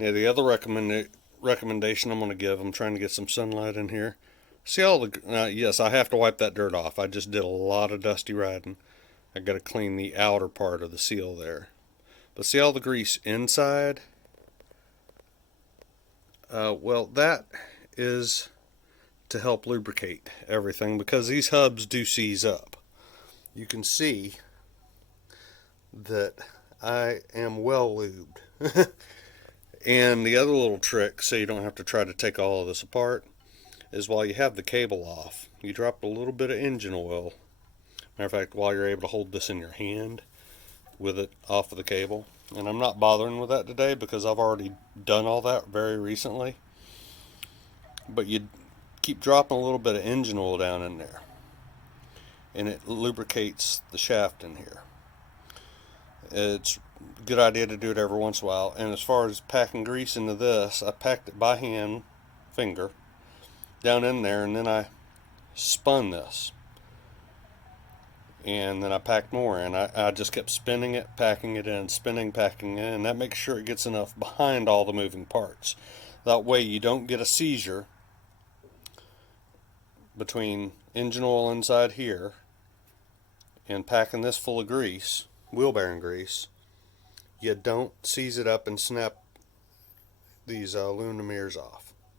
Now the other recommendation I'm going to give, I'm trying to get some sunlight in here. See all the, yes, I have to wipe that dirt off. I just did a lot of dusty riding. I got to clean the outer part of the seal there. But see all the grease inside? Well, that is to help lubricate everything because these hubs do seize up. You can see that I am well lubed. And the other little trick, so you don't have to try to take all of this apart, is while you have the cable off, you drop a little bit of engine oil. Matter of fact, while you're able to hold this in your hand with it off of the cable. And I'm not bothering with that today because I've already done all that very recently. But you keep dropping a little bit of engine oil down in there, and it lubricates the shaft in here. It's a good idea to do it every once in a while. And as far as packing grease into this, I packed it by hand, finger, down in there, and then I spun this. And then I packed more in. I just kept spinning it, packing it in, spinning, packing it in, and that makes sure it gets enough behind all the moving parts. That way you don't get a seizure between engine oil inside here and packing this full of grease, wheel bearing grease. You don't seize it up and snap these aluminum ears off.